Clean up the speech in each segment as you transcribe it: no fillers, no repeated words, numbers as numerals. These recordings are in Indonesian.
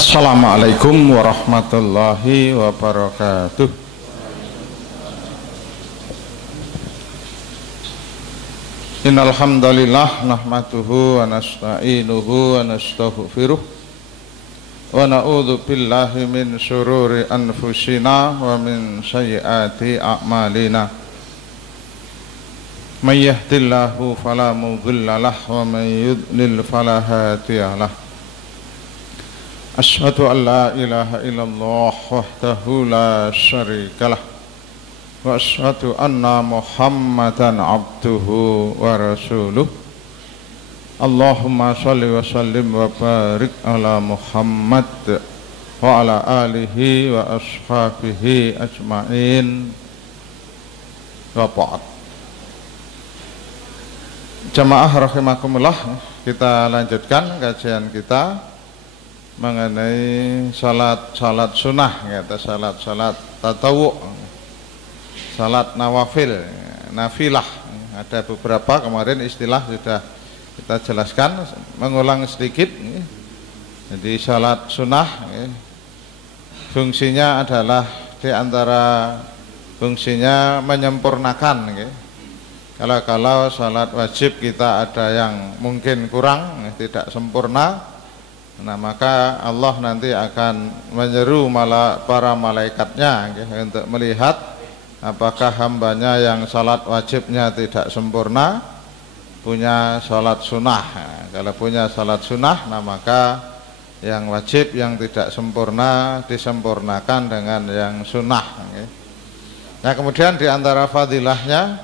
Assalamualaikum warahmatullahi wabarakatuh. Innal hamdalillah nahmaduhu wa nasta'inuhu wa nastaghfiruh wa na'udzu billahi min syururi anfusina wa min sayyiati a'malina. May yahdihillahu fala mudilla lahu wa may yudlil fala hadiya lahu. Asyhadu an la ilaha illallah wahdahu la syarika lah wa asyhadu anna Muhammadan abduhu wa rasuluh. Allahumma shalli wa sallim wa barik ala Muhammad wa ala alihi wa ashabihi ajma'in wa ba'd. Jamaah rahimakumullah, kita lanjutkan kajian kita mengenai salat sunnah, atau salat tatawu, salat nawafil, nafilah. Ada beberapa kemarin istilah sudah kita jelaskan, mengulang sedikit. Jadi salat sunnah fungsinya adalah di antara fungsinya menyempurnakan. Kalau salat wajib kita ada yang mungkin kurang, tidak sempurna, nah maka Allah nanti akan menyeru para malaikatnya untuk melihat apakah hambanya yang salat wajibnya tidak sempurna punya salat sunnah. Kalau punya salat sunnah, nah maka yang wajib yang tidak sempurna disempurnakan dengan yang sunnah. Nah kemudian di antara fadilahnya,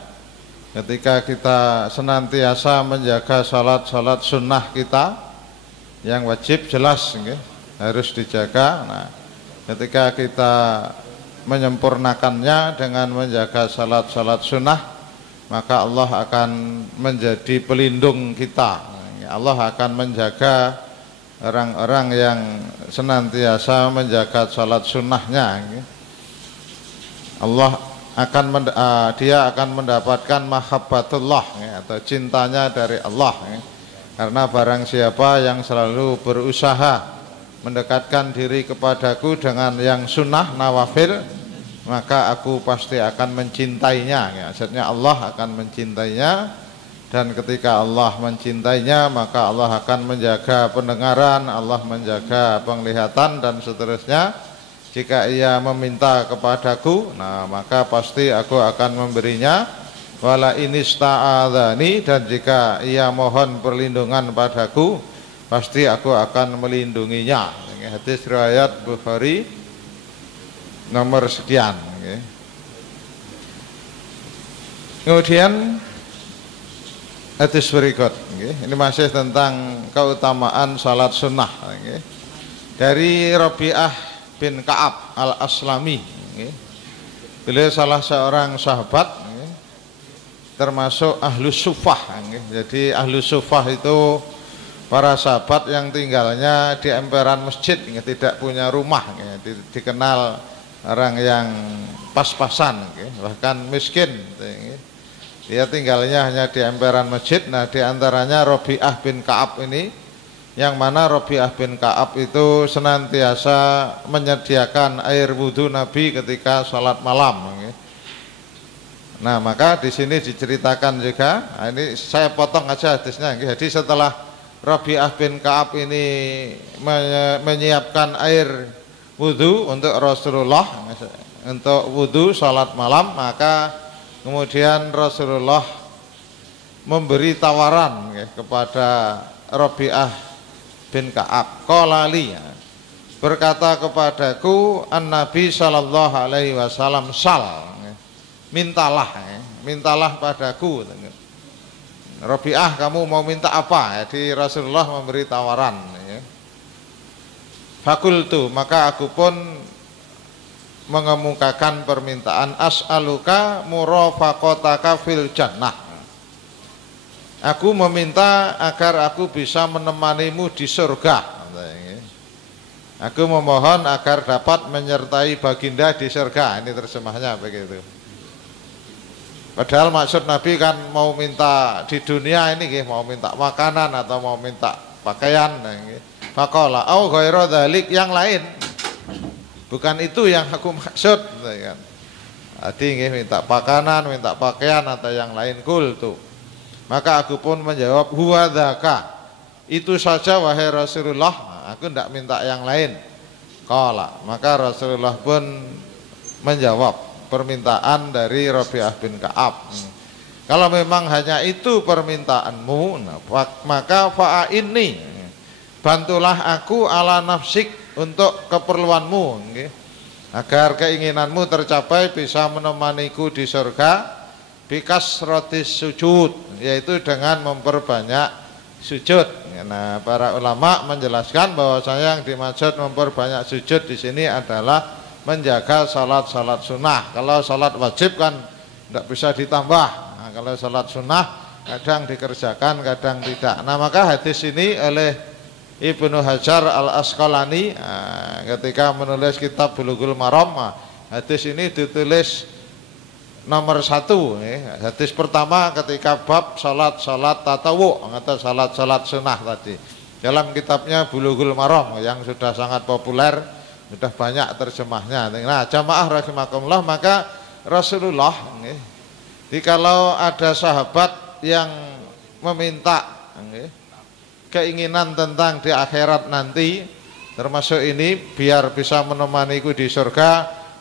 ketika kita senantiasa menjaga salat sunnah kita yang wajib jelas harus dijaga. Nah, ketika kita menyempurnakannya dengan menjaga salat sunnah, maka Allah akan menjadi pelindung kita. Allah akan menjaga orang-orang yang senantiasa menjaga salat sunnahnya. Allah dia akan mendapatkan mahabbatullah, atau cintanya dari Allah. Karena barang siapa yang selalu berusaha mendekatkan diri kepadaku dengan yang sunnah nawafil, maka aku pasti akan mencintainya. Maksudnya Allah akan mencintainya, dan ketika Allah mencintainya, maka Allah akan menjaga pendengaran, Allah menjaga penglihatan, dan seterusnya. Jika ia meminta kepadaku, nah maka pasti aku akan memberinya. Wala inista'adzani, dan jika ia mohon perlindungan padaku, pasti aku akan melindunginya. Hadis riwayat Bukhari nomor sekian. Kemudian hadis berikut, ini masih tentang keutamaan salat sunnah, dari Rabi'ah bin Ka'ab al-Aslami. Beliau salah seorang sahabat, termasuk ahlus sufah. Jadi ahlus sufah itu para sahabat yang tinggalnya di emperan masjid, tidak punya rumah, dikenal orang yang pas-pasan, bahkan miskin. Dia tinggalnya hanya di emperan masjid. Nah di antaranya Rabi'ah bin Ka'ab ini, yang mana Rabi'ah bin Ka'ab itu senantiasa menyediakan air wudhu Nabi ketika sholat malam. Nah maka di sini diceritakan juga, ini saya potong aja hadisnya. Jadi setelah Rabi'ah bin Ka'ab ini menyiapkan air wudhu untuk Rasulullah, untuk wudhu salat malam, maka kemudian Rasulullah memberi tawaran kepada Rabi'ah bin Ka'ab. Qalali, berkata kepadaku an-Nabi sallallahu alaihi wasallam, mintalah padaku. Rabi'ah, kamu mau minta apa? Jadi Rasulullah memberi tawaran. Fakultu, maka aku pun mengemukakan permintaan, as'aluka murafaqataka fil jannah. Aku meminta agar aku bisa menemanimu di surga. Aku memohon agar dapat menyertai baginda di surga. Ini terjemahnya begitu. Padahal maksud Nabi kan mau minta di dunia ini, mau minta makanan atau mau minta pakaian. Faqala au ghairu dzalik, yang lain. Bukan itu yang aku maksud, kan. Tadi minta makanan, minta pakaian atau yang lain, qultu. Maka aku pun menjawab, huwa dzaka. Itu saja wahai Rasulullah, aku tidak minta yang lain. Qala, maka Rasulullah pun menjawab permintaan dari Rabi'ah bin Ka'ab. Kalau memang hanya itu permintaanmu, maka fa'inni, bantulah aku ala nafsik, untuk keperluanmu, agar keinginanmu tercapai, bisa menemaniku di surga, bikas rotis sujud, yaitu dengan memperbanyak sujud. Nah, para ulama menjelaskan bahwasanya yang dimaksud memperbanyak sujud di sini adalah menjaga salat-salat sunnah. Kalau salat wajib kan tidak bisa ditambah. Nah, kalau salat sunnah kadang dikerjakan, kadang tidak. Nah, maka hadis ini oleh Ibnu Hajar Al-Asqalani ketika menulis kitab Bulughul Maram, hadis ini ditulis nomor 1. Hadis pertama ketika bab salat-salat tatawu atau salat-salat sunnah tadi, dalam kitabnya Bulughul Maram yang sudah sangat populer, sudah banyak terjemahnya. Nah, jamaah rahimakumullah, maka Rasulullah kalau ada sahabat yang meminta keinginan tentang di akhirat nanti, termasuk ini biar bisa menemaniku di surga,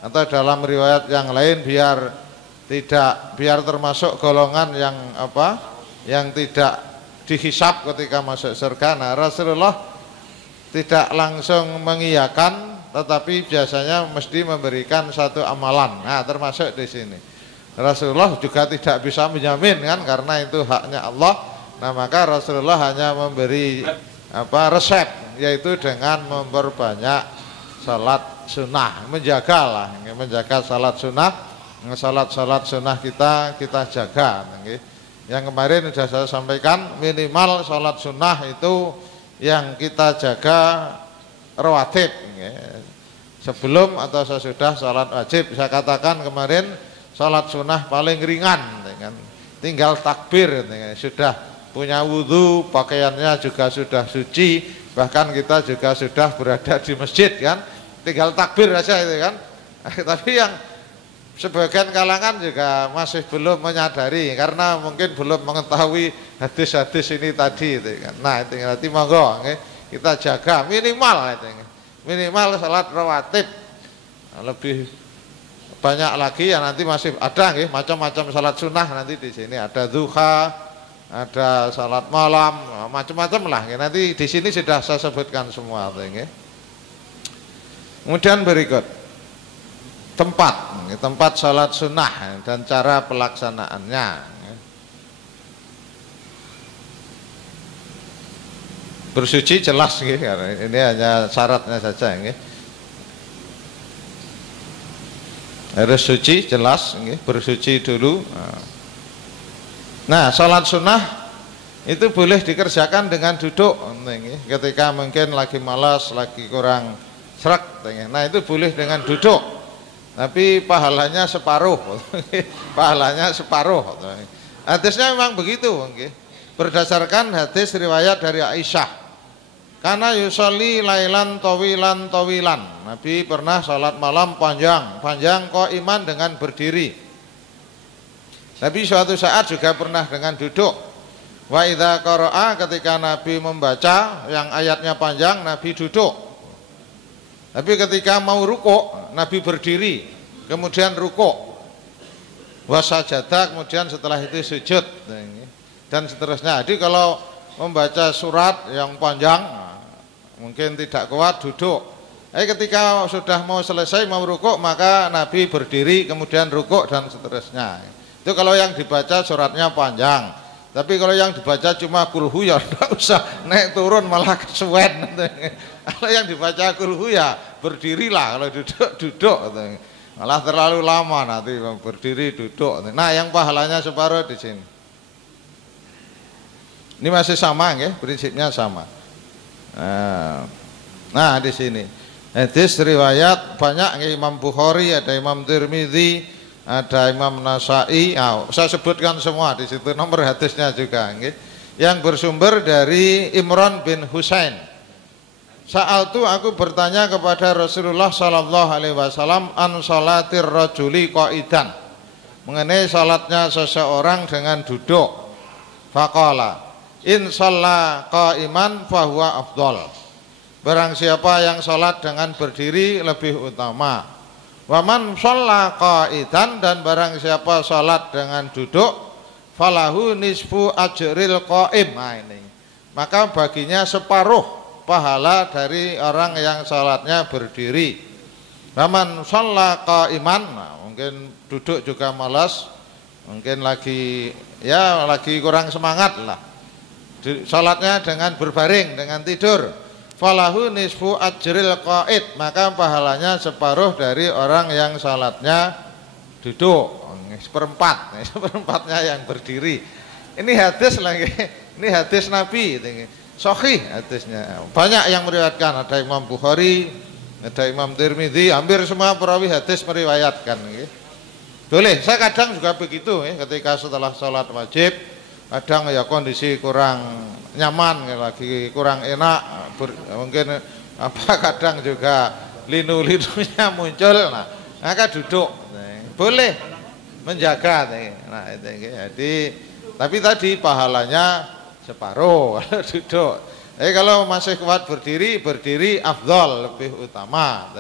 atau dalam riwayat yang lain biar termasuk golongan yang yang tidak dihisab ketika masuk surga. Nah, Rasulullah tidak langsung mengiyakan, tetapi biasanya mesti memberikan satu amalan. Nah, termasuk di sini Rasulullah juga tidak bisa menjamin kan, karena itu haknya Allah. Nah, maka Rasulullah hanya memberi resep, yaitu dengan memperbanyak salat sunnah, menjaga salat sunnah, salat sunnah kita jaga. Yang kemarin sudah saya sampaikan, minimal salat sunnah itu yang kita jaga rawatib, sebelum atau sesudah salat wajib. Saya katakan kemarin salat sunnah paling ringan, tinggal takbir, sudah punya wudhu, pakaiannya juga sudah suci, bahkan kita juga sudah berada di masjid kan, tinggal takbir aja itu kan. Tapi yang sebagian kalangan juga masih belum menyadari, karena mungkin belum mengetahui hadis-hadis ini tadi itu kan. Nah, itu nanti monggo kita jaga minimal minimal salat rawatib. Lebih banyak lagi ya nanti masih ada macam-macam salat sunnah, nanti di sini ada duha, ada salat malam, macam-macam lah. Nanti di sini sudah saya sebutkan semua. Kemudian berikut tempat salat sunnah dan cara pelaksanaannya. Bersuci jelas, ini hanya syaratnya saja. Harus suci jelas, bersuci dulu. Nah, salat sunnah itu boleh dikerjakan dengan duduk, ketika mungkin lagi malas, lagi kurang serak. Nah, itu boleh dengan duduk, tapi pahalanya separuh. Pahalanya separuh. Hadisnya memang begitu, berdasarkan hadis riwayat dari Aisyah. Karena yusolli lailan tawilan. Nabi pernah salat malam panjang kok iman dengan berdiri. Tapi suatu saat juga pernah dengan duduk. Wa idza qara'a, ketika Nabi membaca yang ayatnya panjang, Nabi duduk. Tapi ketika mau rukuk, Nabi berdiri, kemudian rukuk. Wa sajada, kemudian setelah itu sujud, dan seterusnya. Jadi kalau membaca surat yang panjang, mungkin tidak kuat, duduk. Ketika sudah mau selesai, mau rukuk, maka Nabi berdiri, kemudian rukuk, dan seterusnya. Itu kalau yang dibaca suratnya panjang. Tapi kalau yang dibaca cuma kulhu ya tidak usah naik turun, malah kesuwen. Kalau yang dibaca kulhu ya berdirilah, kalau duduk malah terlalu lama nanti berdiri duduk. Nah, yang pahalanya separuh di sini. Ini masih sama, prinsipnya sama. Nah, di sini hadis riwayat banyak, Imam Bukhari, ada Imam Tirmidzi, ada Imam Nasai. Saya sebutkan semua di situ nomor hadisnya juga, yang bersumber dari Imran bin Husain. Sa'altu aku bertanya kepada Rasulullah sallallahu alaihi wasallam an sholatir rajuli qaidan, mengenai salatnya seseorang dengan duduk. Faqala in shalla qaiman fahuwa afdal. Barang siapa yang salat dengan berdiri lebih utama. Waman shalla qaidan, dan barang siapa salat dengan duduk, falahu nisfu ajril qaim. Nah ini, maka baginya separuh pahala dari orang yang salatnya berdiri. Waman shalla qaiman, nah, mungkin duduk juga malas, mungkin lagi kurang semangat lah, salatnya dengan berbaring, dengan tidur. Falahu nisfu ajril qaid, maka pahalanya separuh dari orang yang salatnya duduk, seperempatnya yang berdiri. Ini hadis lagi, ini hadis Nabi, sahih hadisnya. Banyak yang meriwayatkan, ada Imam Bukhari, ada Imam Tirmidzi, hampir semua perawi hadis meriwayatkan. Boleh, saya kadang juga begitu, ketika setelah sholat wajib, kadang ya kondisi kurang nyaman, lagi kurang enak, mungkin kadang juga linu-linunya muncul, maka duduk. Boleh menjaga. Nah, jadi tapi tadi pahalanya separuh kalau duduk. Kalau masih kuat berdiri afdal, lebih utama.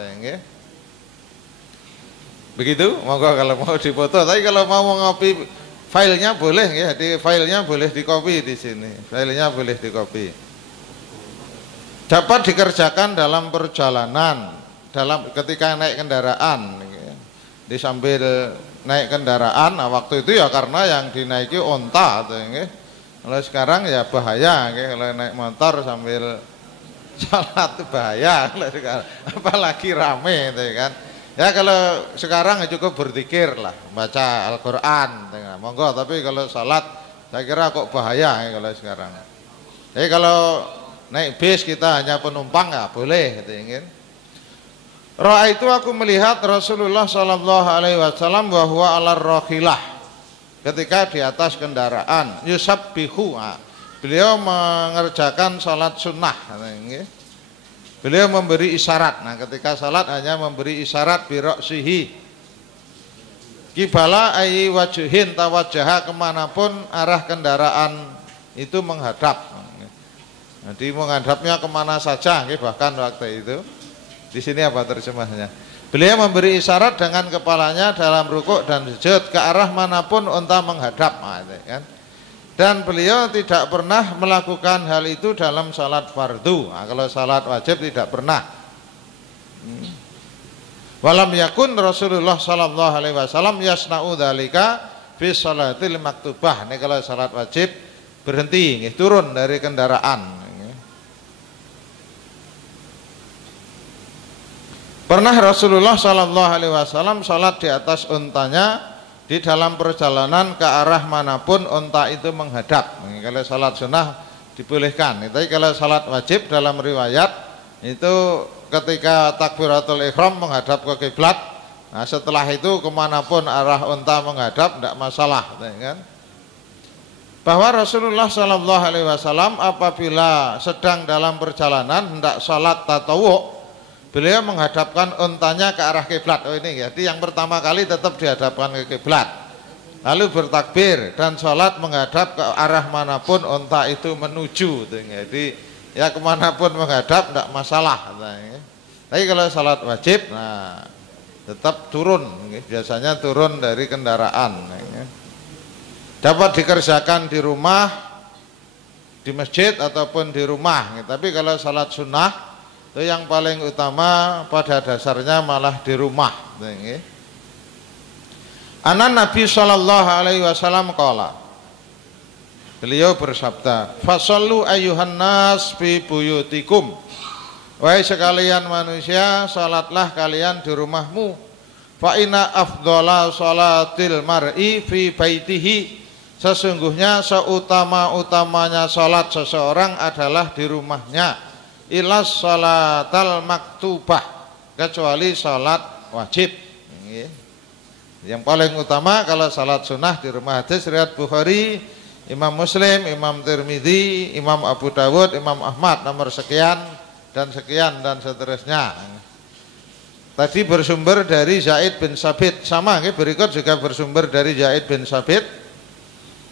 Begitu, monggo kalau mau dipoto. Tapi kalau mau ngopi filenya boleh ya, di filenya boleh dikopi di sini. Filenya boleh dikopi. Dapat dikerjakan dalam perjalanan, ketika naik kendaraan. Di sambil naik kendaraan, nah waktu itu ya karena yang dinaiki onta. Kalau sekarang ya bahaya, kalau naik motor sambil sholat itu bahaya, apalagi rame, kan. Ya kalau sekarang cukup berzikir lah, baca Al-Quran, monggo. Tapi kalau sholat, saya kira kok bahaya kalau sekarang. Jadi kalau naik bis kita hanya penumpang ya boleh, Ro'a itu aku melihat Rasulullah Sallallahu Alaihi Wasallam bahwa alar rohilah, ketika di atas kendaraan, yusabbihu, beliau mengerjakan salat sunnah. Beliau memberi isyarat. Nah, ketika salat hanya memberi isyarat biroksihi, kibala ayi wajuhin tawajaha, kemanapun arah kendaraan itu menghadap. Jadi menghadapnya kemana saja, bahkan waktu itu. Di sini apa terjemahnya? Beliau memberi isyarat dengan kepalanya dalam rukuk dan sujud ke arah manapun unta menghadap, kan? Dan beliau tidak pernah melakukan hal itu dalam salat fardu. Nah, kalau salat wajib tidak pernah. Walam yakun Rasulullah Sallallahu Alaihi Wasallam yasna'u dzalika fi salatil maktubah. Ini kalau salat wajib berhenti, turun dari kendaraan. Pernah Rasulullah Sallallahu Alaihi Wasallam salat di atas untanya di dalam perjalanan ke arah manapun unta itu menghadap. Kalau salat sunnah dibolehkan. Tapi kalau salat wajib dalam riwayat itu ketika takbiratul ihram menghadap ke kiblat. Nah, setelah itu kemanapun arah unta menghadap tidak masalah, kan? Bahwa Rasulullah Sallallahu Alaihi Wasallam apabila sedang dalam perjalanan hendak salat tatawu, beliau menghadapkan untanya ke arah kiblat. Oh ini, jadi yang pertama kali tetap dihadapkan ke kiblat, lalu bertakbir dan sholat menghadap ke arah manapun unta itu menuju. Jadi ya kemanapun menghadap tidak masalah. Tapi kalau sholat wajib, nah tetap turun. Biasanya turun dari kendaraan. Dapat dikerjakan di rumah, di masjid ataupun di rumah. Tapi kalau sholat sunnah itu yang paling utama pada dasarnya malah di rumah. Anan Nabi Sallallahu Alaihi Wasallam qala, beliau bersabda, fasallu ayyuhan nas fi buyutikum, wahai sekalian manusia, salatlah kalian di rumahmu. Fa inna afdhala salatil mar'i fi baitihi, sesungguhnya seutama-utamanya salat seseorang adalah di rumahnya. Ilas salatal maktubah, kecuali salat wajib. Yang paling utama kalau salat sunnah di rumah. Hadis riwayat Bukhari, Imam Muslim, Imam Tirmidzi, Imam Abu Dawud, Imam Ahmad nomor sekian dan sekian dan seterusnya. Tadi bersumber dari Zaid bin Sabit, sama berikut juga bersumber dari Zaid bin Sabit,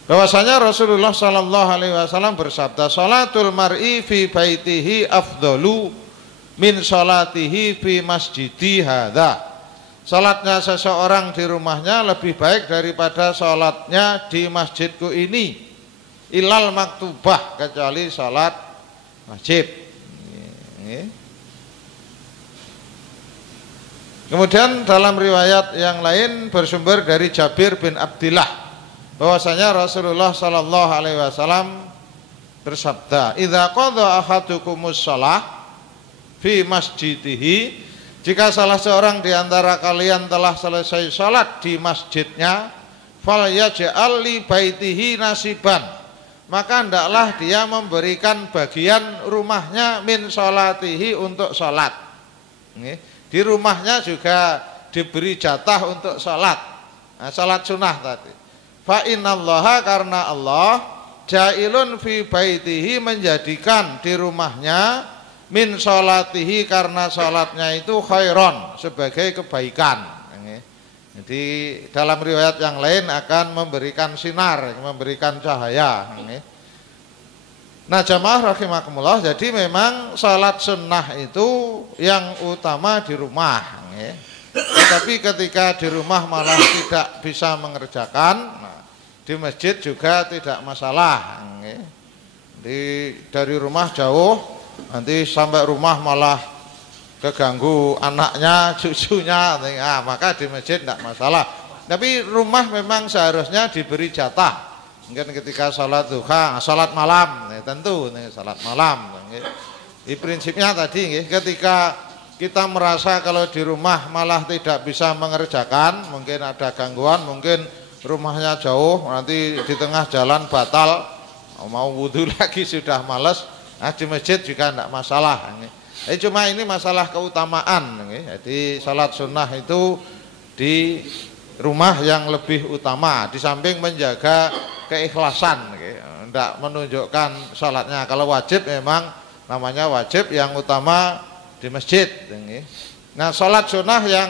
bahwasanya Rasulullah Shallallahu Alaihi Wasallam bersabda, "Salatul mar'i fi baitihi afdalu min salatihi fi masjidi hadza." Salatnya seseorang di rumahnya lebih baik daripada salatnya di masjidku ini, ilal maktubah, kecuali salat wajib. Kemudian dalam riwayat yang lain bersumber dari Jabir bin Abdillah, bahwasanya Rasulullah Shallallahu Alaihi Wasallam bersabda, "Idza qadha ahadukumus shalah fi masjidihi," jika salah seorang di antara kalian telah selesai salat di masjidnya, fal yaj'al li baitihi nasiban, maka hendaklah dia memberikan bagian rumahnya min salatihi untuk salat. Di rumahnya juga diberi jatah untuk salat. Nah, salat sunnah tadi. Fa innallaha, karena Allah, ja'ilun fi baitihi, menjadikan di rumahnya min salatihi, karena salatnya itu khairon, sebagai kebaikan. Jadi dalam riwayat yang lain akan memberikan sinar, memberikan cahaya. Nah jamaah rahimakumullah, jadi memang salat sunnah itu yang utama di rumah. Tetapi ketika di rumah malah tidak bisa mengerjakan, nah, di masjid juga tidak masalah. Dari rumah jauh, nanti sampai rumah malah keganggu anaknya, cucunya, maka di masjid tidak masalah. Tapi rumah memang seharusnya diberi jatah. Mungkin ketika sholat duha, sholat malam, tentu sholat malam. Di prinsipnya tadi, ketika kita merasa kalau di rumah malah tidak bisa mengerjakan, mungkin ada gangguan, mungkin rumahnya jauh, nanti di tengah jalan batal, mau wudhu lagi sudah males. Nah, di masjid juga tidak masalah. Cuma ini masalah keutamaan. Jadi salat sunnah itu di rumah yang lebih utama, di samping menjaga keikhlasan, tidak menunjukkan salatnya. Kalau wajib memang namanya wajib, yang utama di masjid. Nah salat sunnah yang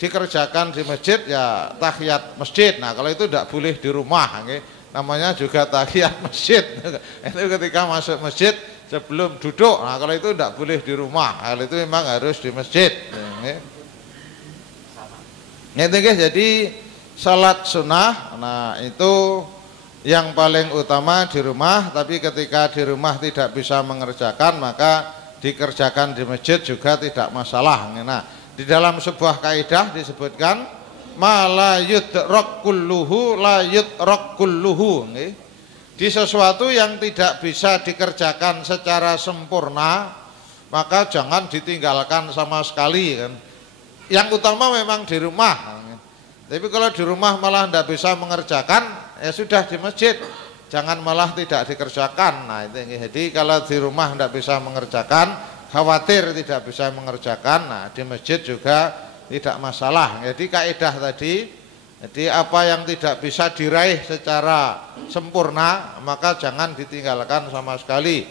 dikerjakan di masjid ya tahiyat masjid. Nah kalau itu tidak boleh di rumah. Namanya juga tahiyat masjid. Itu ketika masuk masjid sebelum duduk. Nah kalau itu tidak boleh di rumah, kalau itu memang harus di masjid. Jadi salat sunnah, nah itu yang paling utama di rumah. Tapi ketika di rumah tidak bisa mengerjakan, maka dikerjakan di masjid juga tidak masalah. Nah di dalam sebuah kaidah disebutkan, ma la yudrak kulluhu la yudrak kulluhu. Di sesuatu yang tidak bisa dikerjakan secara sempurna, maka jangan ditinggalkan sama sekali kan. Yang utama memang di rumah. Tapi kalau di rumah malah tidak bisa mengerjakan, ya sudah di masjid, jangan malah tidak dikerjakan. Nah itu. Jadi kalau di rumah tidak bisa mengerjakan, khawatir tidak bisa mengerjakan, nah di masjid juga tidak masalah. Jadi kaidah tadi, jadi apa yang tidak bisa diraih secara sempurna maka jangan ditinggalkan sama sekali.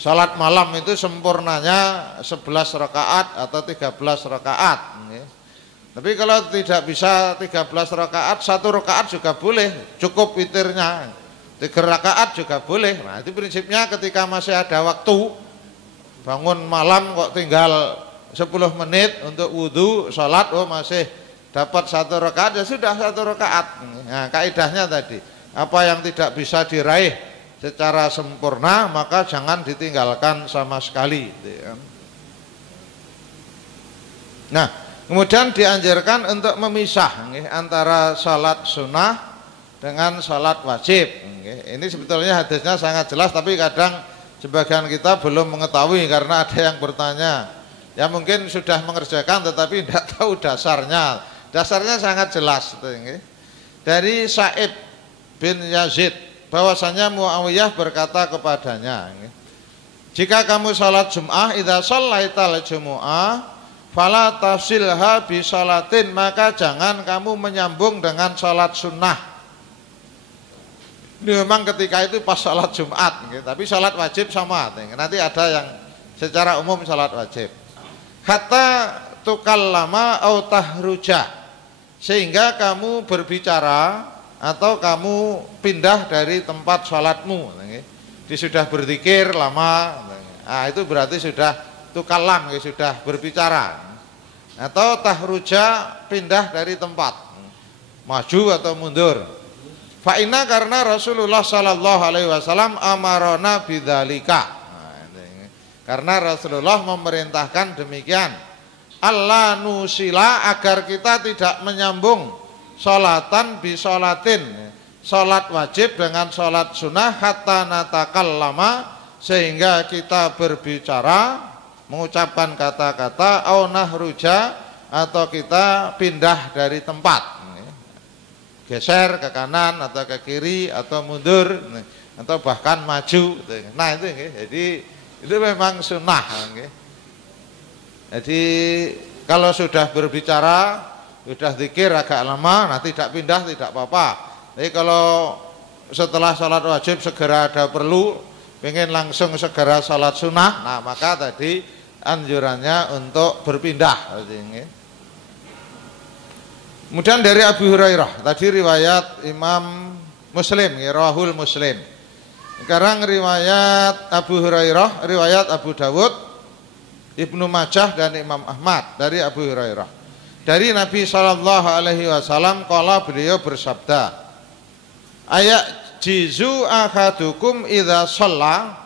Salat malam itu sempurnanya 11 rakaat atau 13 rakaat. Tapi kalau tidak bisa 13 rakaat, 1 rakaat juga boleh, cukup witirnya. 3 rakaat juga boleh. Nah itu prinsipnya ketika masih ada waktu, bangun malam kok tinggal 10 menit untuk wudhu, sholat, oh masih dapat 1 rakaat, ya sudah 1 rakaat. Nah kaidahnya tadi, apa yang tidak bisa diraih secara sempurna maka jangan ditinggalkan sama sekali. Nah kemudian dianjurkan untuk memisah antara salat sunnah dengan salat wajib. Ini sebetulnya hadisnya sangat jelas, tapi kadang sebagian kita belum mengetahui karena ada yang bertanya, ya mungkin sudah mengerjakan tetapi tidak tahu dasarnya. Dasarnya sangat jelas. Dari Sa'id bin Yazid, bahwasanya Muawiyah berkata kepadanya, jika kamu salat Jum'ah, idza shallaital Jumu'ah fala tafsilha bi salatin, maka jangan kamu menyambung dengan salat sunnah. Ini memang ketika itu pas salat Jumat, tapi salat wajib sama. Nanti ada yang secara umum salat wajib. Hatta tukallama au tahruja, sehingga kamu berbicara atau kamu pindah dari tempat sholatmu. Dia sudah berzikir lama, nah itu berarti sudah tukallam, sudah berbicara. Atau tahruja, pindah dari tempat, maju atau mundur. Fa'inna, karena Rasulullah Sallallahu Alaihi Wasallam amarona bidzalika, karena Rasulullah memerintahkan demikian. Allah nusila, agar kita tidak menyambung sholatan bisolatin, sholat wajib dengan sholat sunnah, hatta natakallama, sehingga kita berbicara, mengucapkan kata-kata, au nahruja, atau kita pindah dari tempat, geser ke kanan atau ke kiri atau mundur atau bahkan maju. Nah itu, jadi itu memang sunnah. Jadi kalau sudah berbicara, sudah zikir agak lama, nah tidak pindah tidak apa-apa. Tapi kalau setelah sholat wajib segera ada perlu, pengen langsung segera sholat sunnah, nah maka tadi anjurannya untuk berpindah. Kemudian dari Abu Hurairah, tadi riwayat Imam Muslim, Rahul Muslim. Sekarang riwayat Abu Hurairah, riwayat Abu Dawud, Ibnu Majah dan Imam Ahmad dari Abu Hurairah. Dari Nabi Shallallahu Alaihi Wasallam, qala, beliau bersabda, ayat jizu ahadukum idza shalla,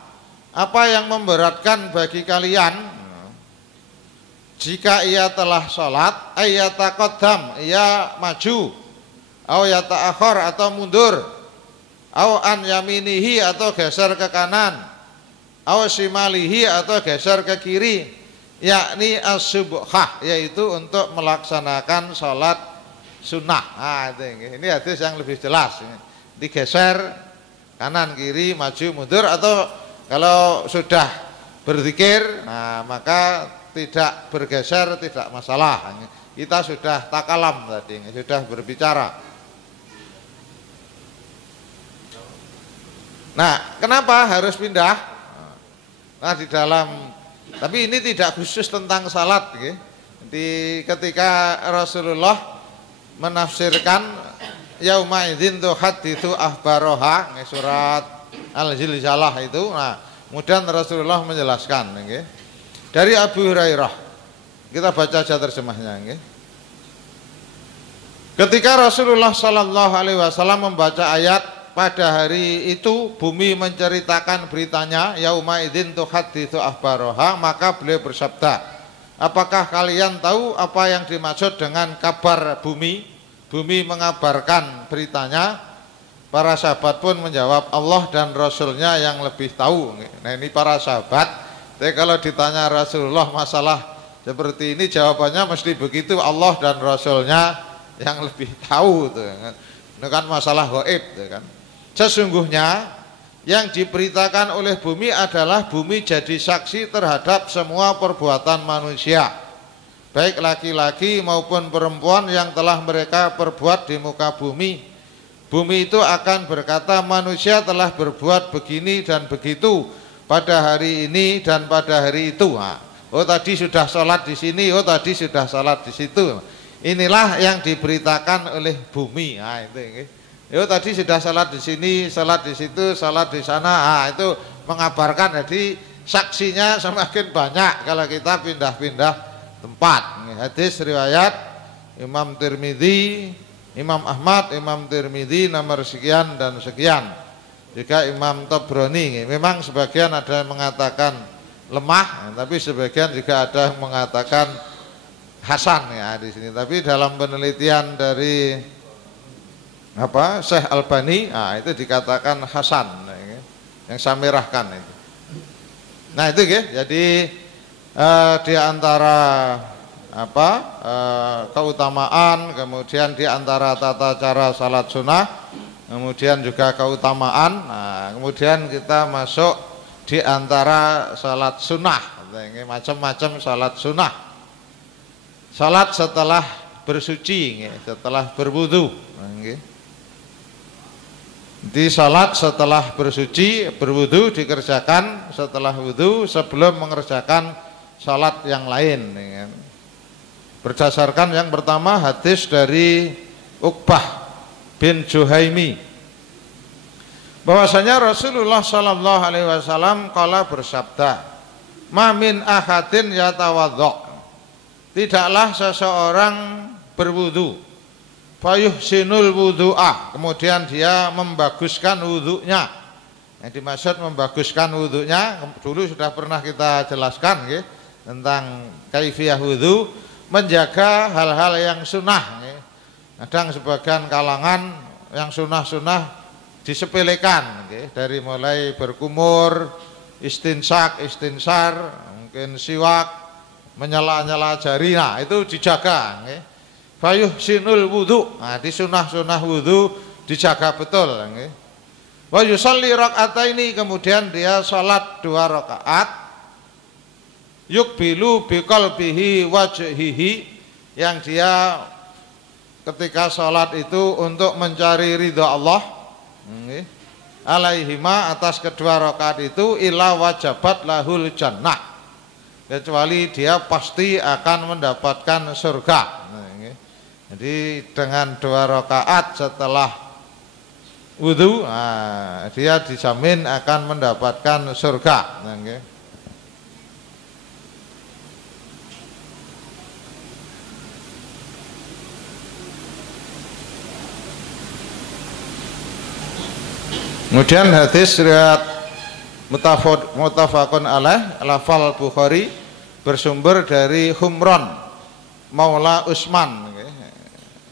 apa yang memberatkan bagi kalian jika ia telah sholat, ayataqaddam, ia maju, au yata'akhir, atau mundur, au an yaminihi, atau geser ke kanan, au shimalihi, atau geser ke kiri, yakni as-subhah, yaitu untuk melaksanakan sholat sunnah. Nah, ini hadis yang lebih jelas, digeser kanan kiri, maju mundur, atau kalau sudah berzikir, nah maka tidak bergeser, tidak masalah. Kita sudah takalam tadi, sudah berbicara. Nah, kenapa harus pindah? Nah, di dalam, tapi ini tidak khusus tentang salat. Jadi ketika Rasulullah menafsirkan yauma idzin tuhaditsu akhbaroha, surat Al-Zilzalah itu, nah kemudian Rasulullah menjelaskan, dari Abu Hurairah, kita baca aja terjemahnya. Ketika Rasulullah Sallallahu Alaihi Wasallam membaca ayat, pada hari itu bumi menceritakan beritanya, yauma idzin tuhaditsu akhbaroha, maka beliau bersabda, apakah kalian tahu apa yang dimaksud dengan kabar bumi? Bumi mengabarkan beritanya. Para sahabat pun menjawab, Allah dan Rasulnya yang lebih tahu. Nah ini para sahabat. Tapi kalau ditanya Rasulullah masalah seperti ini, jawabannya mesti begitu, Allah dan Rasulnya yang lebih tahu. Itu kan masalah gaib. Sesungguhnya yang diberitakan oleh bumi adalah bumi jadi saksi terhadap semua perbuatan manusia, baik laki-laki maupun perempuan yang telah mereka perbuat di muka bumi. Bumi itu akan berkata, manusia telah berbuat begini dan begitu pada hari ini dan pada hari itu. Oh tadi sudah sholat di sini, oh tadi sudah sholat di situ. Inilah yang diberitakan oleh bumi. Nah, itu, oh tadi sudah sholat di sini, sholat di situ, sholat di sana. Nah, itu mengabarkan. Jadi saksinya semakin banyak kalau kita pindah-pindah tempat. Hadis riwayat Imam Tirmidzi, Imam Ahmad, Imam Tirmidzi nomor sekian dan sekian. Juga Imam Tabrani, memang sebagian ada yang mengatakan lemah, tapi sebagian juga ada yang mengatakan hasan ya di sini. Tapi dalam penelitian dari Syekh Albani, nah, itu dikatakan hasan, yang saya merahkan itu. Nah itu jadi di antara keutamaan, kemudian di antara tata cara salat sunnah, kemudian juga keutamaan. Nah, kemudian kita masuk di antara salat sunnah, macam-macam salat sunnah. Salat setelah bersuci, setelah berwudu. Di salat setelah bersuci, berwudu dikerjakan setelah wudu sebelum mengerjakan salat yang lain. Berdasarkan yang pertama hadis dari Uqbah bin Juhaimi, bahwasanya Rasulullah Shallallahu Alaihi Wasallam kala bersabda, "Ma min ahadin yatawaddo." Tidaklah seseorang berwudu, fayuhsinul wudu'ah, kemudian dia membaguskan wudunya. Yang dimaksud membaguskan wudunya, dulu sudah pernah kita jelaskan ya, tentang kaifiyah wudu, menjaga hal-hal yang sunnah ya. Kadang sebagian kalangan yang sunnah-sunnah disepelekan ya, dari mulai berkumur, istinsar, mungkin siwak, menyela-nyela jari, nah itu dijaga ya. Fayuhsinul wudu, nah di sunnah-sunnah wudu dijaga betul ya. Wa yusalli raka'ataini, kemudian dia salat 2 rakaat, yukbilu biqalbihi wajhihi, yang dia ketika salat itu untuk mencari ridha Allah alaihima, atas kedua rakaat itu, ila wajabat lahul jannah, kecuali dia pasti akan mendapatkan surga. Jadi dengan 2 rakaat setelah wudu, nah, dia dijamin akan mendapatkan surga. Kemudian hadis riwayat mutafaqun alaih, lafal Bukhari, bersumber dari Humron Maula Utsman,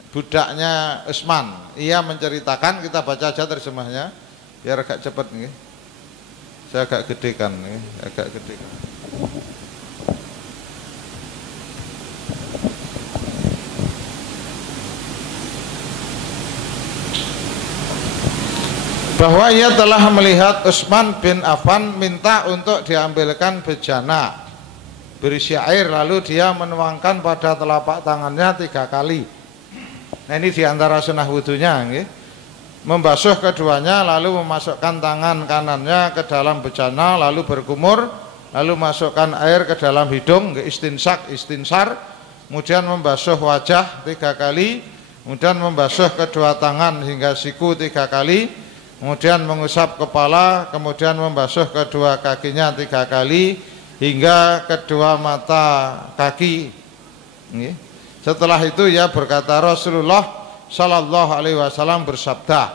budaknya Utsman. Ia menceritakan, kita baca aja terjemahnya biar agak cepat nih. Saya agak gedekan nih, agak gedekan. Bahwa ia telah melihat Utsman bin Affan minta untuk diambilkan bejana berisi air, lalu dia menuangkan pada telapak tangannya 3 kali. Nah ini diantara sunnah wudunya, membasuh keduanya, lalu memasukkan tangan kanannya ke dalam bejana, lalu berkumur, lalu masukkan air ke dalam hidung, istinsar, kemudian membasuh wajah 3 kali, kemudian membasuh kedua tangan hingga siku 3 kali, kemudian mengusap kepala, kemudian membasuh kedua kakinya 3 kali hingga kedua mata kaki. Setelah itu ya berkata, Rasulullah Shallallahu Alaihi Wasallam bersabda,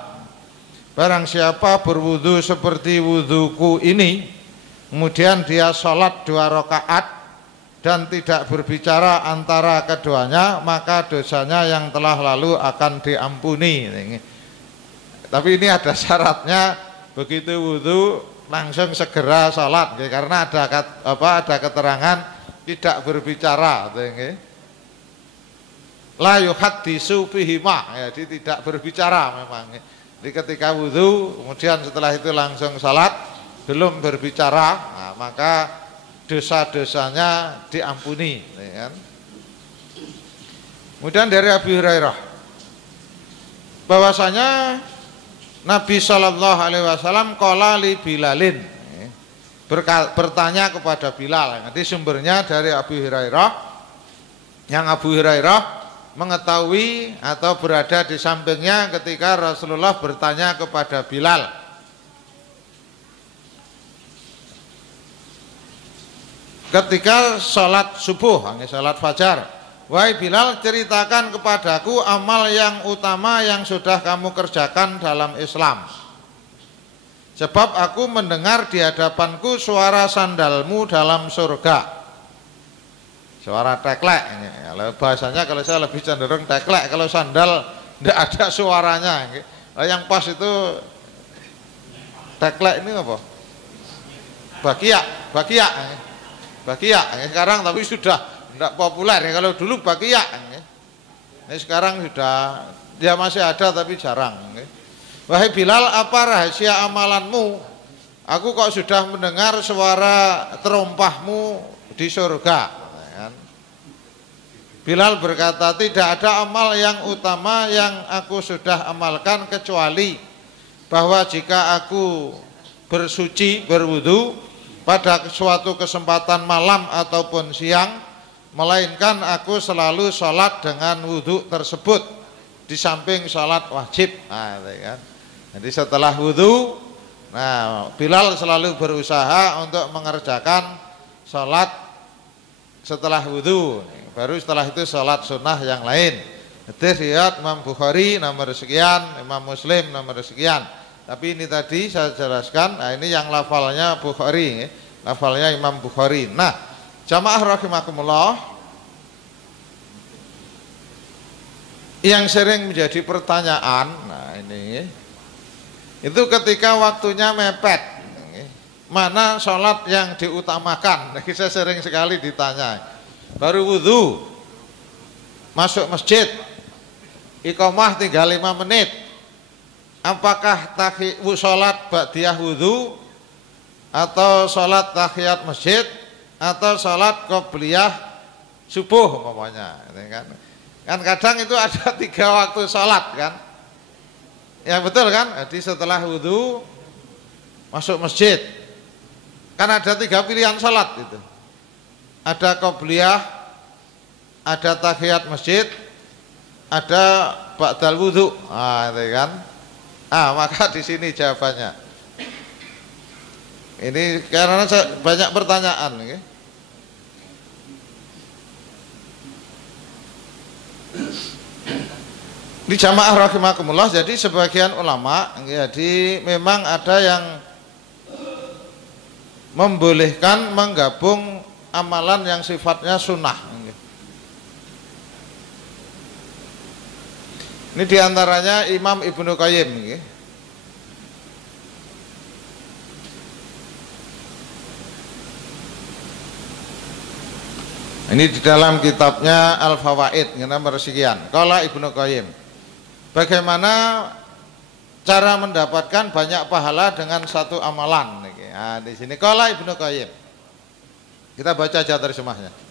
barang siapa berwudu seperti wuduku ini, kemudian dia sholat 2 rakaat dan tidak berbicara antara keduanya, maka dosanya yang telah lalu akan diampuni. Tapi ini ada syaratnya, begitu wudu langsung segera sholat, karena ada keterangan tidak berbicara, la yuhaddisu bihima, jadi tidak berbicara memang. Jadi ketika wudu kemudian setelah itu langsung sholat, belum berbicara, nah, maka dosa-dosanya diampuni. Kemudian dari Abu Hurairah, bahwasanya Nabi Shallallahu Alaihi Wasallam qala li Bilalin, bertanya kepada Bilal. Nanti sumbernya dari Abu Hurairah, yang Abu Hurairah mengetahui atau berada di sampingnya ketika Rasulullah bertanya kepada Bilal. Ketika sholat subuh, sholat fajar, wahai Bilal, ceritakan kepadaku amal yang utama yang sudah kamu kerjakan dalam Islam. Sebab aku mendengar di hadapanku suara sandalmu dalam surga. Suara teklek. Bahasanya kalau saya lebih cenderung teklek, kalau sandal tidak ada suaranya. Yang pas itu teklek ini apa? Bakia. Sekarang tapi sudah tidak populer ya, kalau dulu bakia. Ini sekarang sudah, dia masih ada tapi jarang. Wahai Bilal, apa rahasia amalanmu? Aku kok sudah mendengar suara terompahmu di surga. Bilal berkata, tidak ada amal yang utama yang aku sudah amalkan kecuali bahwa jika aku bersuci, berwudu pada suatu kesempatan malam ataupun siang, melainkan aku selalu sholat dengan wudu tersebut di samping sholat wajib. Nah, kan? Jadi setelah wudu, nah Bilal selalu berusaha untuk mengerjakan sholat setelah wudu, baru setelah itu sholat sunnah yang lain. Hadis riwayat Imam Bukhari nomor sekian, Imam Muslim nomor sekian. Tapi ini tadi saya jelaskan, nah ini yang lafalnya Bukhari, lafalnya Imam Bukhari. Nah, jamaah rahimakumullah, yang sering menjadi pertanyaan, nah ini, itu ketika waktunya mepet, mana sholat yang diutamakan? Saya sering sekali ditanya. Baru wudhu, masuk masjid, iqamah tinggal 5 menit. Apakah sholat ba'diyah wudhu, atau sholat tahiyat masjid, atau sholat qobliyah subuh umpamanya, kan kadang itu ada 3 waktu sholat kan, ya betul kan? Jadi setelah wudhu masuk masjid, kan ada 3 pilihan sholat itu, ada qobliyah, ada tahiyat masjid, ada ba'dal wudhu. Nah, itu kan. Maka di sini jawabannya. Ini karena banyak pertanyaan. Okay? Di jamaah rahimakumullah, jadi sebagian ulama, jadi memang ada yang membolehkan menggabung amalan yang sifatnya sunnah. Ini diantaranya Imam Ibnu Qayyim. Ini di dalam kitabnya Al-Fawaid nomor sekian. Qala Ibnu Qayyim, bagaimana cara mendapatkan banyak pahala dengan satu amalan? Nah, di sini qala Ibnu Qayyim. Kita baca aja terjemahnya.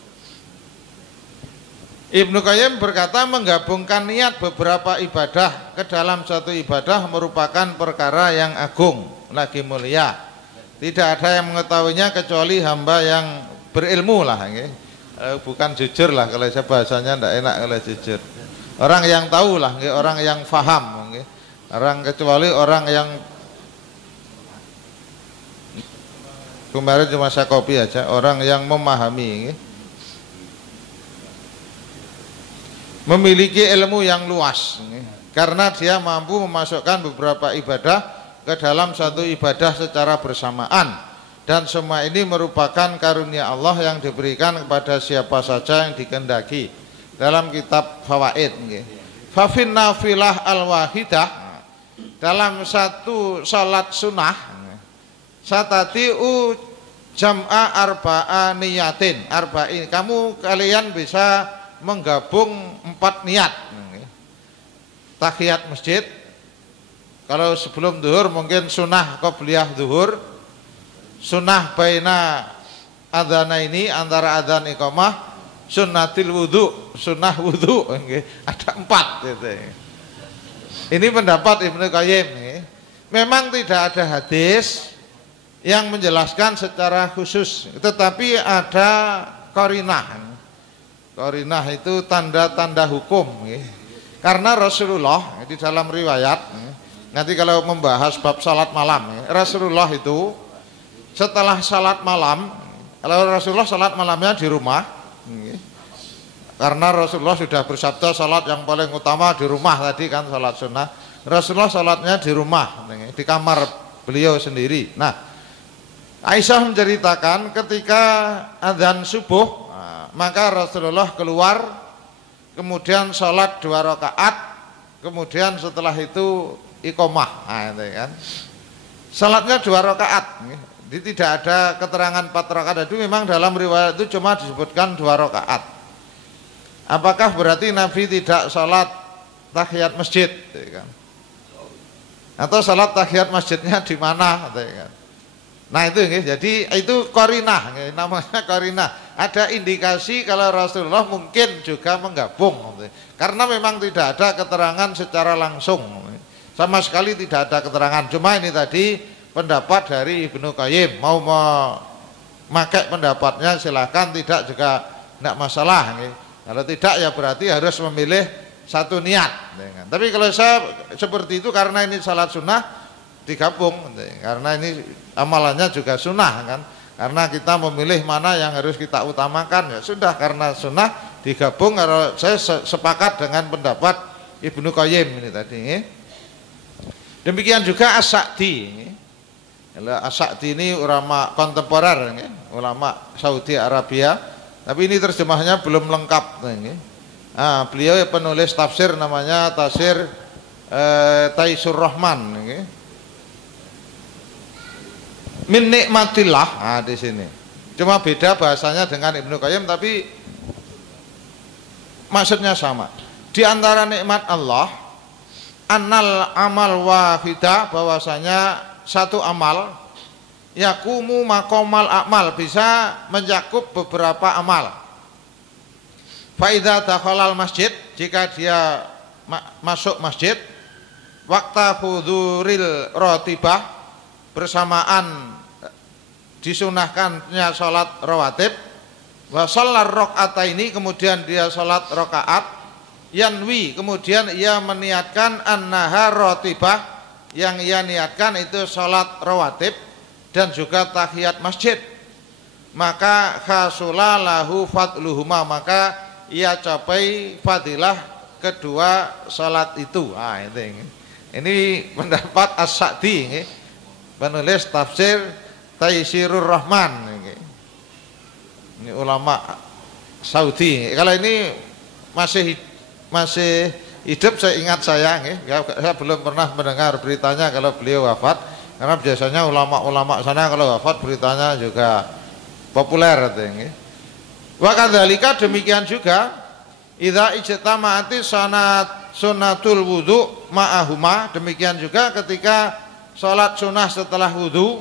Ibnu Qayyim berkata, menggabungkan niat beberapa ibadah ke dalam satu ibadah merupakan perkara yang agung, lagi mulia. Tidak ada yang mengetahuinya kecuali hamba yang berilmu lah, bukan jujur lah, kalau saya bahasanya tidak enak kalau jujur. Orang yang tahu lah, orang yang faham, orang, kecuali orang yang kemarin cuma saya copy aja, orang yang memahami, memiliki ilmu yang luas, karena dia mampu memasukkan beberapa ibadah ke dalam satu ibadah secara bersamaan, dan semua ini merupakan karunia Allah yang diberikan kepada siapa saja yang dikehendaki. Dalam kitab Fawaid, fafin nafilah al-wahidah, dalam satu salat sunnah, satati'u jam'a arba'a niyatin, arba'in, kalian bisa menggabung 4 niat. Tahiyat masjid, kalau sebelum zuhur mungkin sunnah qobliyah zuhur, sunnah baina adzana ini antara adzan iqamah, sunnatil wudu, sunnah wudu, ada 4 gitu. Ini pendapat Ibnu Qayyim. Memang tidak ada hadis yang menjelaskan secara khusus, tetapi ada qarinah. Qarinah itu tanda-tanda hukum, karena Rasulullah di dalam riwayat, nanti kalau membahas bab salat malam, Rasulullah itu setelah salat malam, kalau Rasulullah salat malamnya di rumah, karena Rasulullah sudah bersabda salat yang paling utama di rumah tadi kan, salat sunnah. Rasulullah salatnya di rumah, di kamar beliau sendiri. Nah, Aisyah menceritakan ketika adzan subuh, maka Rasulullah keluar, kemudian sholat 2 rakaat, kemudian setelah itu iqomah. Nah, itu kan. Sholatnya 2 rakaat. Jadi tidak ada keterangan 4 rakaat. Itu memang dalam riwayat itu cuma disebutkan 2 rakaat. Apakah berarti Nabi tidak sholat tahiyat masjid? Atau sholat tahiyat masjidnya di mana? Nah itu, jadi itu qarinah, namanya qarinah. Ada indikasi kalau Rasulullah mungkin juga menggabung, karena memang tidak ada keterangan secara langsung. sama sekali tidak ada keterangan. Cuma ini tadi pendapat dari Ibnu Qayyim, mau memakai pendapatnya silahkan, tidak juga tidak masalah. Kalau tidak ya berarti harus memilih satu niat. Tapi kalau saya seperti itu karena ini salat sunnah digabung, karena ini amalannya juga sunnah kan. Karena kita memilih mana yang harus kita utamakan, ya sudah, karena sunnah digabung. Kalau saya sepakat dengan pendapat Ibnu Qayyim ini tadi. Demikian juga As-Sa'di. As-Sa'di ini ulama kontemporer, ulama Saudi Arabia. Tapi ini terjemahnya belum lengkap. Beliau penulis tafsir namanya tafsir Taisur Rahman. Min nikmatillah, di sini. Cuma beda bahasanya dengan Ibnu Qayyim, tapi maksudnya sama. Di antara nikmat Allah, annal amal wahidah, bahwasanya satu amal yakumu maqamal amal, bisa mencakup beberapa amal. Fa idza dakhalal masjid, jika dia masuk masjid, waqta huduril ratibah, bersamaan disunahkannya sholat rawatib, wa shollar rakaataini, kemudian dia sholat rakaat, yanwi, kemudian ia meniatkan annaha ratibah, yang ia niatkan itu sholat rawatib dan juga tahiyat masjid, maka khasula lahu fadluhuma, maka ia capai fadilah kedua sholat itu. Ini pendapat As-Sa'di, penulis tafsir Taisirur Rahman. Ini ulama Saudi. Kalau ini masih hidup, saya ingat saya belum pernah mendengar beritanya kalau beliau wafat, karena biasanya ulama-ulama sana kalau wafat beritanya juga populer. Wa kadzalika, demikian juga idza ijtama'ati sunatul wudu ma'ahuma, demikian juga ketika sholat sunnah setelah wudu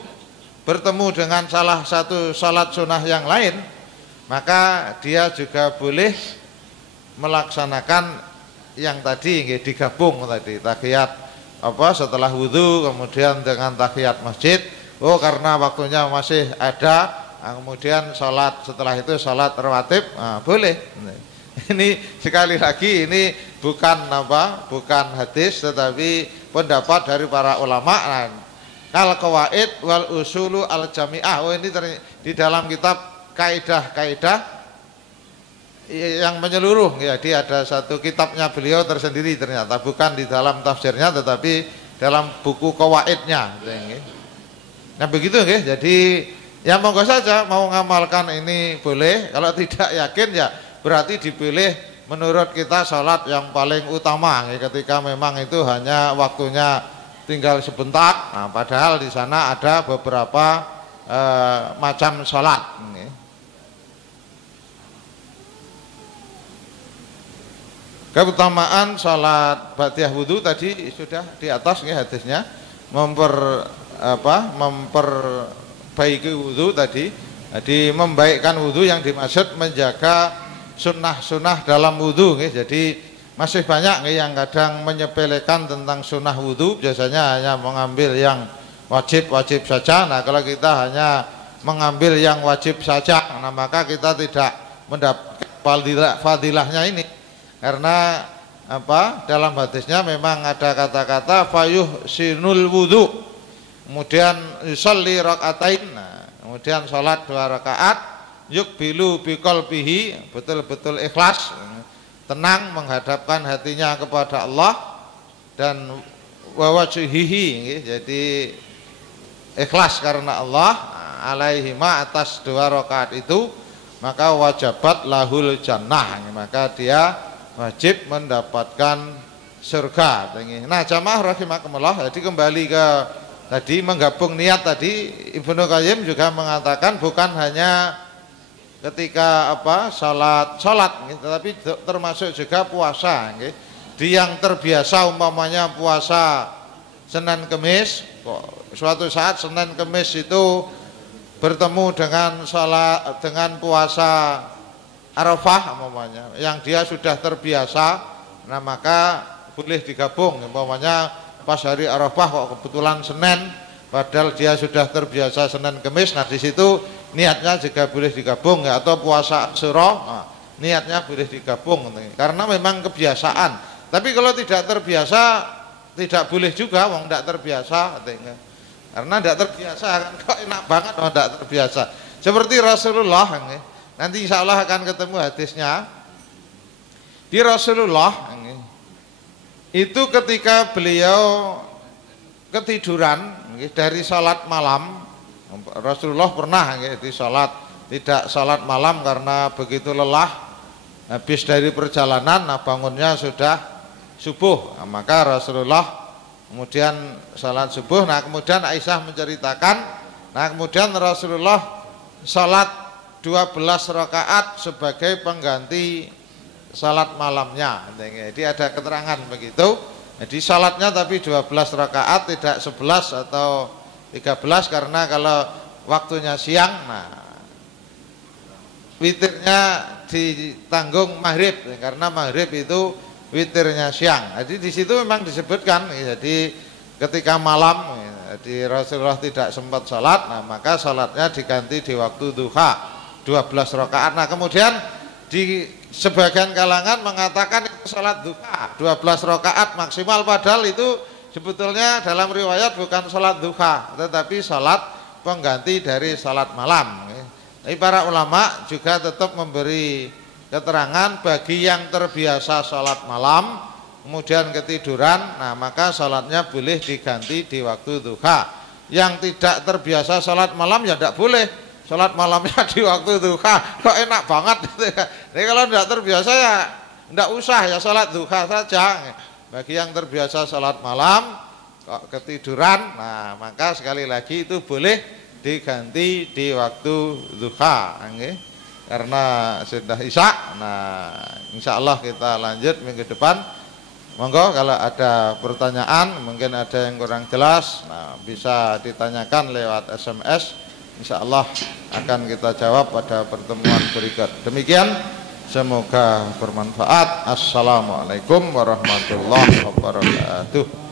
bertemu dengan salah satu sholat sunnah yang lain, maka dia juga boleh melaksanakan yang tadi digabung tadi, tahiyat setelah wudu kemudian dengan tahiyat masjid. Karena waktunya masih ada, kemudian sholat setelah itu sholat rawatib, boleh. Ini sekali lagi ini bukan hadis, tetapi pendapat dari para ulama. Al qawaid wal usulu al jami'ah. Ini di dalam kitab kaidah-kaidah yang menyeluruh, ya, dia ada satu kitabnya beliau tersendiri, ternyata bukan di dalam tafsirnya tetapi dalam buku qawaidnya. Nah begitu, jadi ya monggo saja, mau ngamalkan ini boleh, kalau tidak yakin ya berarti dipilih menurut kita sholat yang paling utama, ketika memang itu hanya waktunya tinggal sebentar. Padahal di sana ada beberapa macam sholat. Keutamaan sholat ba'diyah wudu tadi sudah di atas hadisnya, memperbaiki wudu tadi. Jadi membaikkan wudu yang dimaksud menjaga sunnah-sunnah dalam wudu. Jadi masih banyak yang kadang menyepelekan tentang sunnah wudu, biasanya hanya mengambil yang wajib-wajib saja. Nah kalau kita hanya mengambil yang wajib saja, nah maka kita tidak mendapat fadilahnya ini, karena dalam hadisnya memang ada kata-kata fayuh sinul wudu, kemudian yusalli rakaatain, kemudian sholat 2 rakaat, yukbilu biqalbihi, betul-betul ikhlas, tenang menghadapkan hatinya kepada Allah, dan wawajhihi, jadi ikhlas karena Allah, alaihima, atas 2 rakaat itu, maka wajabat lahul jannah, maka dia wajib mendapatkan surga. Nah jamaah rahimakumullah, jadi kembali ke tadi menggabung niat tadi, Ibnu Qayyim juga mengatakan bukan hanya ketika salat, tetapi termasuk juga puasa. Di yang terbiasa umpamanya puasa Senin Kemis, suatu saat Senin Kemis itu bertemu dengan puasa Arafah umpamanya, yang dia sudah terbiasa, nah maka boleh digabung. Umpamanya pas hari Arafah kok kebetulan Senin, padahal dia sudah terbiasa Senin Kemis. Nah di situ niatnya juga boleh digabung ya, atau puasa Asyura, nah, niatnya boleh digabung karena memang kebiasaan. Tapi kalau tidak terbiasa tidak boleh juga, wong tidak terbiasa karena tidak terbiasa kan, kok enak banget wong tidak terbiasa. Seperti Rasulullah, nanti insya Allah akan ketemu hadisnya. Di Rasulullah itu ketika beliau ketiduran dari salat malam, Rasulullah pernah di salat, tidak salat malam karena begitu lelah habis dari perjalanan, nah bangunnya sudah subuh, nah, maka Rasulullah kemudian salat subuh. Nah kemudian Aisyah menceritakan, nah kemudian Rasulullah salat 12 rakaat sebagai pengganti salat malamnya. Jadi ada keterangan begitu. Jadi salatnya tapi 12 rakaat, tidak 11 atau 13, karena kalau waktunya siang, nah witirnya ditanggung maghrib, karena maghrib itu witirnya siang. Jadi di situ memang disebutkan, jadi ketika malam, jadi Rasulullah tidak sempat salat, nah maka salatnya diganti di waktu duha 12 rakaat. Nah kemudian di sebagian kalangan mengatakan itu salat duha 12 rakaat maksimal, padahal itu sebetulnya dalam riwayat bukan salat duha tetapi salat pengganti dari salat malam. Tapi para ulama juga tetap memberi keterangan bagi yang terbiasa salat malam kemudian ketiduran, nah maka salatnya boleh diganti di waktu duha. Yang tidak terbiasa salat malam ya tidak boleh salat malamnya di waktu duha, kok enak banget gitu ya. Jadi kalau tidak terbiasa ya tidak usah ya salat duha saja. Bagi yang terbiasa salat malam kok ketiduran, nah maka sekali lagi itu boleh diganti di waktu duha, karena sudah isya. Nah insya Allah kita lanjut minggu depan. Monggo kalau ada pertanyaan, mungkin ada yang kurang jelas, nah bisa ditanyakan lewat SMS. Insya Allah akan kita jawab pada pertemuan berikut. Demikian, semoga bermanfaat. Assalamualaikum warahmatullahi wabarakatuh.